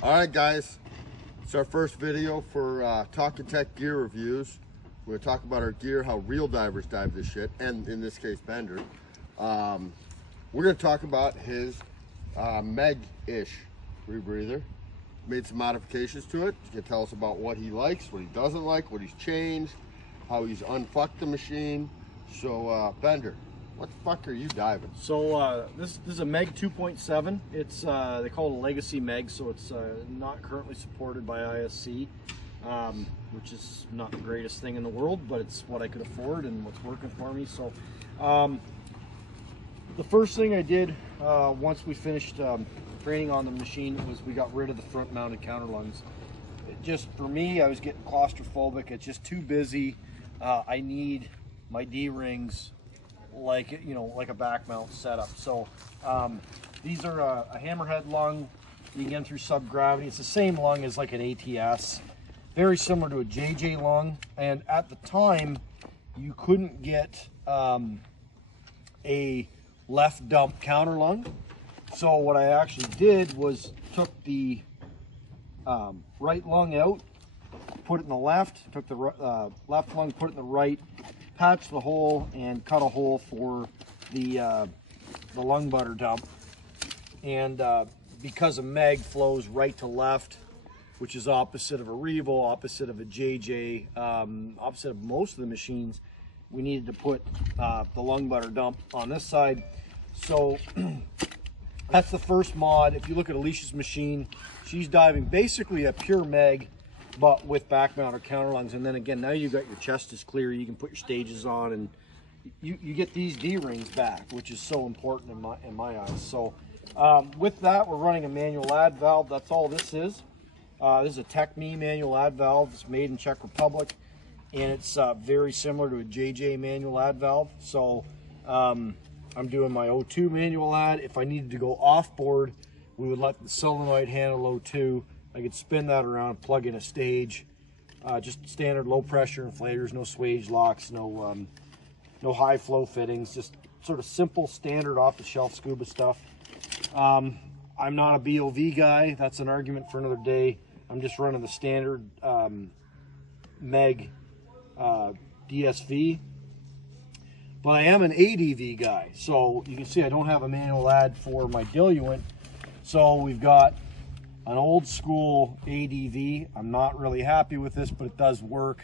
All right, guys, it's our first video for Talkin Tech gear reviews. We're gonna talk about our gear, how real divers dive this shit, and in this case, Bender. We're gonna talk about his Meg-ish rebreather. Made some modifications to it. He's gonna tell us about what he likes, what he doesn't like, what he's changed, how he's unfucked the machine. So, Bender, what the fuck are you diving? So this is a Meg 2.7. It's they call it a legacy Meg, so it's not currently supported by ISC, which is not the greatest thing in the world, but it's what I could afford and what's working for me. So the first thing I did once we finished training on the machine was we got rid of the front mounted counterlungs. Just for me, I was getting claustrophobic. It's just too busy. I need my D-rings like a back mount setup. So these are a hammerhead lung. You can get them through subgravity. It's the same lung as like an ATS, very similar to a JJ lung. And at the time, you couldn't get a left dump counter lung. So what I actually did was took the right lung out, put it in the left, took the left lung, put it in the right, patched the hole and cut a hole for the lung butter dump. And because a Meg flows right to left, which is opposite of a Revo, opposite of a JJ, opposite of most of the machines, we needed to put the lung butter dump on this side. So that's the first mod. If you look at Alicia's machine, she's diving basically a pure Meg, but with back mount or counter lungs. And then again, now you've got your chest is clear, you can put your stages on, and you get these D-rings back, which is so important in my eyes. So with that, we're running a manual add valve. That's all this is. This is a TechMe manual add valve. It's made in Czech Republic, and it's very similar to a JJ manual add valve. So I'm doing my O2 manual add. If I needed to go off board, we would let the solenoid handle O2. I could spin that around, plug in a stage, just standard low pressure inflators, no swage locks, no high flow fittings, just sort of simple standard off the shelf scuba stuff. I'm not a BOV guy. That's an argument for another day. I'm just running the standard Meg DSV, but I am an ADV guy. So you can see I don't have a manual add for my diluent. So we've got an old school ADV. I'm not really happy with this, but it does work.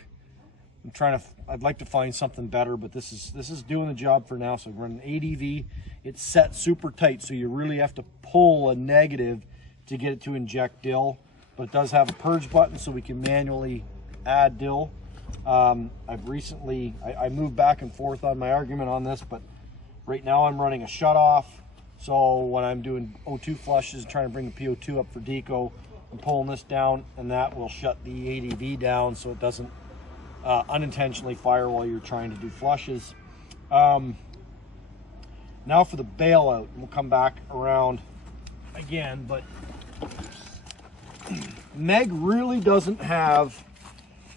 I'd like to find something better, but this is doing the job for now. So we're running ADV. It's set super tight, so you really have to pull a negative to get it to inject dill. But it does have a purge button, so we can manually add dill. I've recently, I moved back and forth on my argument on this, but right now I'm running a shut off. So when I'm doing O2 flushes, trying to bring the PO2 up for deco, I'm pulling this down, and that will shut the ADV down so it doesn't unintentionally fire while you're trying to do flushes. Now for the bailout, we'll come back around again, but Meg really doesn't have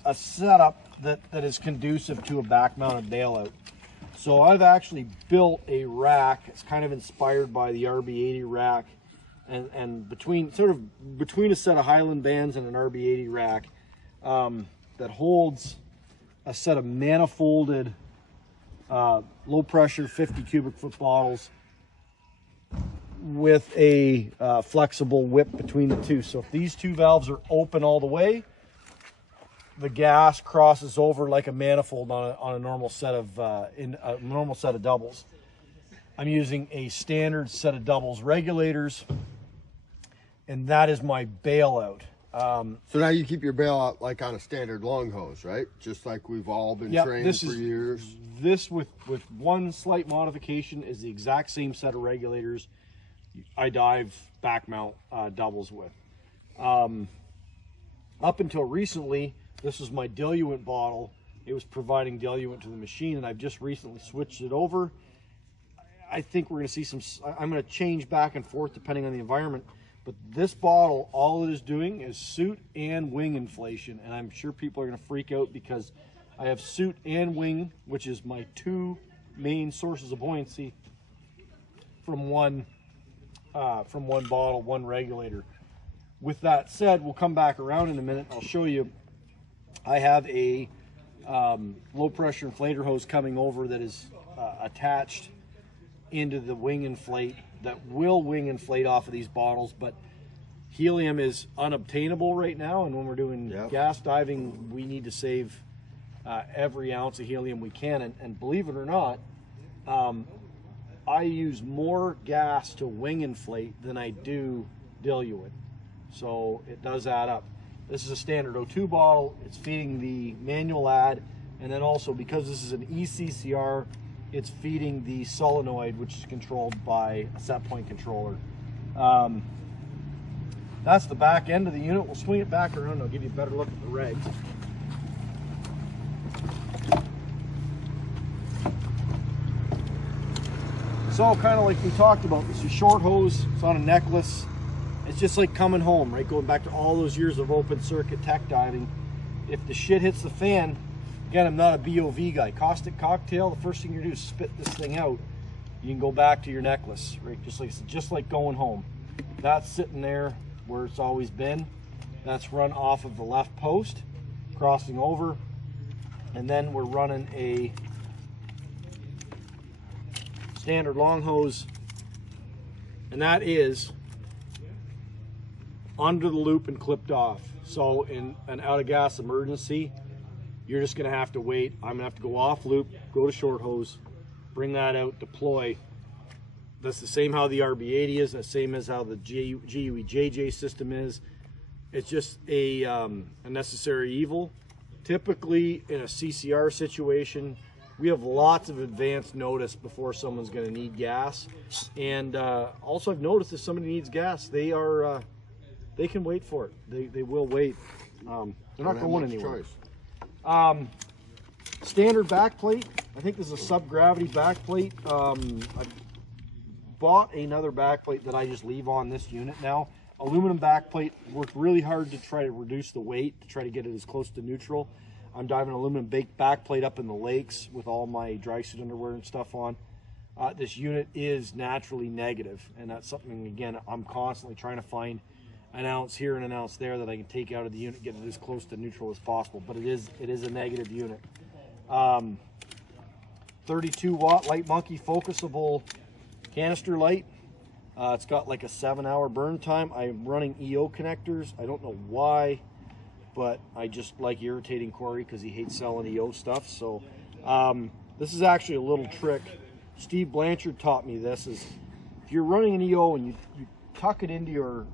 a setup that is conducive to a back mounted bailout. So I've actually built a rack. It's kind of inspired by the RB80 rack, and between a set of Highland bands and an RB80 rack that holds a set of manifolded low pressure 50 cubic foot bottles with a flexible whip between the two. So if these two valves are open all the way, the gas crosses over like a manifold on a normal set of doubles. I'm using a standard set of doubles regulators, and that is my bailout. So now you keep your bailout like on a standard long hose, right? Just like we've all been trained for years. This with one slight modification is the exact same set of regulators I dive back mount doubles with. Up until recently, this was my diluent bottle. It was providing diluent to the machine, and I've just recently switched it over. I think we're going to see I'm going to change back and forth depending on the environment. But this bottle, all it is doing is suit and wing inflation. And I'm sure people are going to freak out because I have suit and wing, which is my two main sources of buoyancy from one bottle, one regulator. with that said, we'll come back around in a minute. I'll show you. I have a low pressure inflator hose coming over that is attached into the wing inflate that will wing inflate off of these bottles, but helium is unobtainable right now, and when we're doing gas diving, we need to save every ounce of helium we can. And believe it or not, I use more gas to wing inflate than I do diluent, so it does add up. This is a standard O2 bottle. It's feeding the manual add, and then also because this is an ECCR, it's feeding the solenoid, which is controlled by a Setpoint controller. That's the back end of the unit. We'll swing it back around and I'll give you a better look at the regs. So kind of like we talked about, this is short hose, it's on a necklace. It's just like coming home, right? Going back to all those years of open circuit tech diving. If the shit hits the fan, again, I'm not a BOV guy. Caustic cocktail, the first thing you do is spit this thing out. You can go back to your necklace, right? Just like going home. That's sitting there where it's always been. That's run off of the left post, crossing over. And then we're running a standard long hose, and that is under the loop and clipped off. So in an out of gas emergency, you're just gonna have to wait. I'm gonna have to go off loop, go to short hose, bring that out, deploy. That's the same how the RB80 is, the same as how the GUE JJ system is. It's just a necessary evil. Typically in a CCR situation, we have lots of advance notice before someone's gonna need gas. And also I've noticed if somebody needs gas, they can wait for it. They will wait. They're not going anywhere. Standard backplate. I think this is a sub-gravity backplate. I bought another backplate that I just leave on this unit now. Aluminum backplate. Worked really hard to try to reduce the weight, to try to get it as close to neutral. I'm diving aluminum baked backplate up in the lakes with all my dry suit underwear and stuff on. This unit is naturally negative, and that's something, again, I'm constantly trying to find an ounce here and an ounce there that I can take out of the unit, get it as close to neutral as possible. But it is a negative unit. 32 watt Light Monkey focusable canister light. It's got like a 7-hour burn time. I'm running EO connectors. I don't know why, but I just like irritating Corey because he hates selling EO stuff. So this is actually a little trick. Steve Blanchard taught me this. Is if you're running an EO and you tuck it into your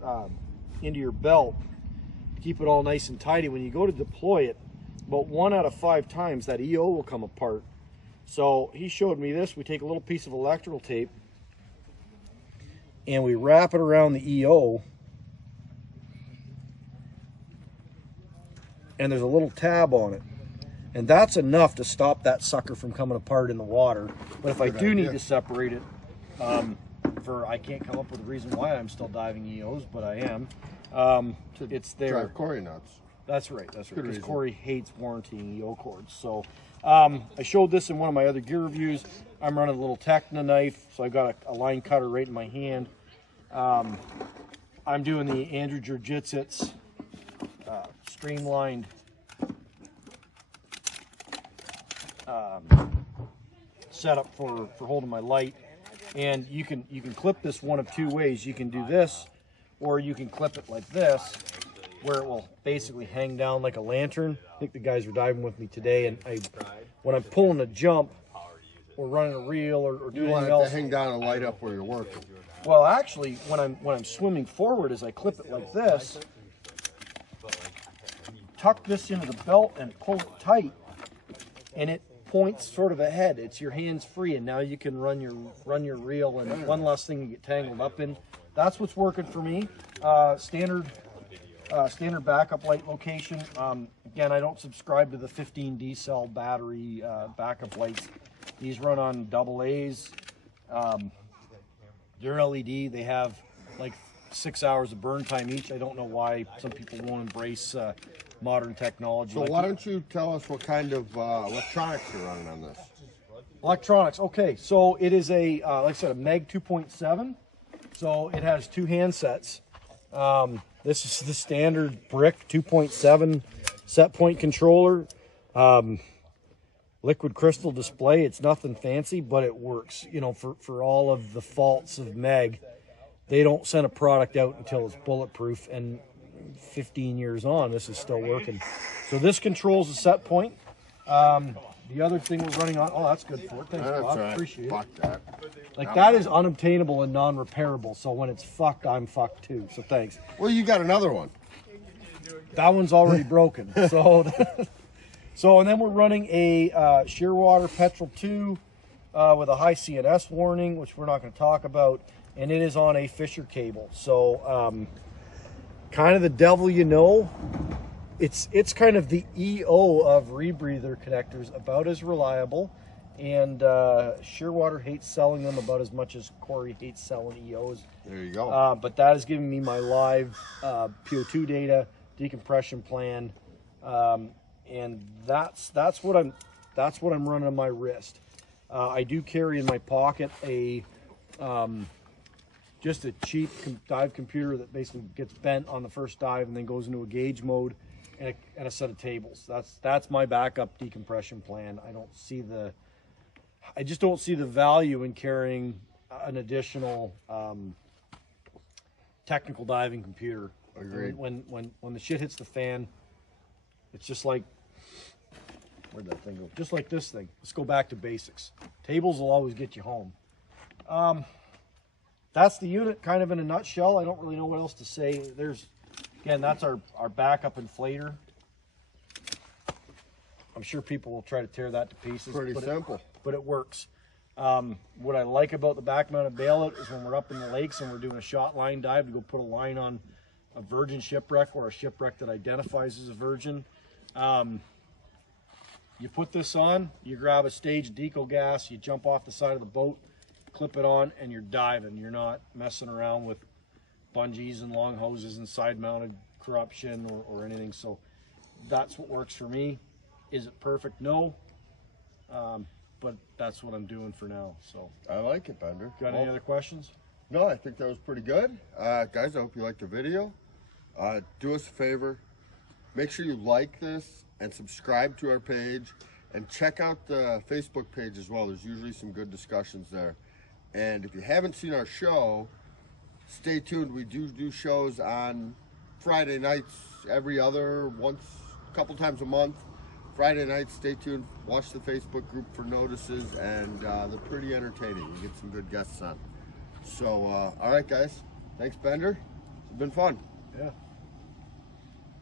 belt, keep it all nice and tidy. When you go to deploy it, about 1 out of 5 times that EO will come apart. So he showed me this. We take a little piece of electrical tape and we wrap it around the EO, and there's a little tab on it, and that's enough to stop that sucker from coming apart in the water. But if I do need to separate it, I can't come up with a reason why I'm still diving EOs, but I am. It's there. Drive Corey nuts. That's right. That's right. Because Corey hates warrantying EO cords. So I showed this in one of my other gear reviews. I'm running a little Techna knife, so I got a line cutter right in my hand. I'm doing the Andrew Jurgitsits streamlined setup for holding my light. And you can clip this one of 2 ways. You can do this, or you can clip it like this, where it will basically hang down like a lantern. I think the guys were diving with me today, and when I'm pulling a jump or running a reel or doing anything else, to hang down and light up where you're working. Well, actually, when I'm swimming forward, as I clip it like this, tuck this into the belt and pull it tight, and it points sort of ahead. It's your hands free, and now you can run your reel, and one less thing you get tangled up in. That's what's working for me. Standard backup light location. Again, I don't subscribe to the 15D cell battery backup lights. These run on AA's. They're LED. They have like 6 hours of burn time each. I don't know why some people won't embrace modern technology. So why don't you tell us what kind of electronics you're running on this? Electronics. Okay, so it is a like I said, a Meg 2.7. So it has 2 handsets. This is the standard brick 2.7 Setpoint controller. Liquid crystal display. It's nothing fancy, but it works. You know, for all of the faults of Meg, they don't send a product out until it's bulletproof, and 15 years on, this is still working. So this controls the set point. The other thing we're running on, oh, that's good for it. Thanks, Bob. Right. Appreciate Fuck it. that. Like, that is unobtainable and non-repairable, so when it's fucked, I'm fucked too. So thanks. Well, you got another one. That one's already broken. So, and then we're running a Shearwater Petrol 2 with a high CNS warning, which we're not going to talk about, and it is on a Fisher cable. So, kind of the devil you know. It's kind of the EO of Rebreather connectors, about as reliable, and Shearwater hates selling them about as much as Corey hates selling EOs. There you go. But that is giving me my live PO2 data, decompression plan, and that's what I'm running on my wrist. I do carry in my pocket a just a cheap dive computer that basically gets bent on the first dive and then goes into a gauge mode, and a set of tables. That's my backup decompression plan. I just don't see the value in carrying an additional technical diving computer. Agreed. When the shit hits the fan, it's just like, where'd that thing go? Just like this thing. Let's go back to basics. Tables will always get you home. That's the unit kind of in a nutshell. I don't really know what else to say. Again, that's our backup inflator. I'm sure people will try to tear that to pieces. Pretty simple. But it works. What I like about the back-mounted bailout is when we're up in the lakes and we're doing a shot line dive to go put a line on a virgin shipwreck or a shipwreck that identifies as a virgin. You put this on, you grab a stage deco gas, you jump off the side of the boat, clip it on, and you're diving. You're not messing around with bungees and long hoses and side-mounted corruption or anything. So that's what works for me. Is it perfect? No. But that's what I'm doing for now. So I like it, Bender. Got any other questions? No, I think that was pretty good. Guys, I hope you liked the video. Do us a favor. Make sure you like this and subscribe to our page, and check out the Facebook page as well. There's usually some good discussions there. And if you haven't seen our show, stay tuned. We do shows on Friday nights, a couple times a month. Friday nights, stay tuned. Watch the Facebook group for notices, and they're pretty entertaining. We get some good guests on. So, all right, guys. Thanks, Bender. It's been fun. Yeah.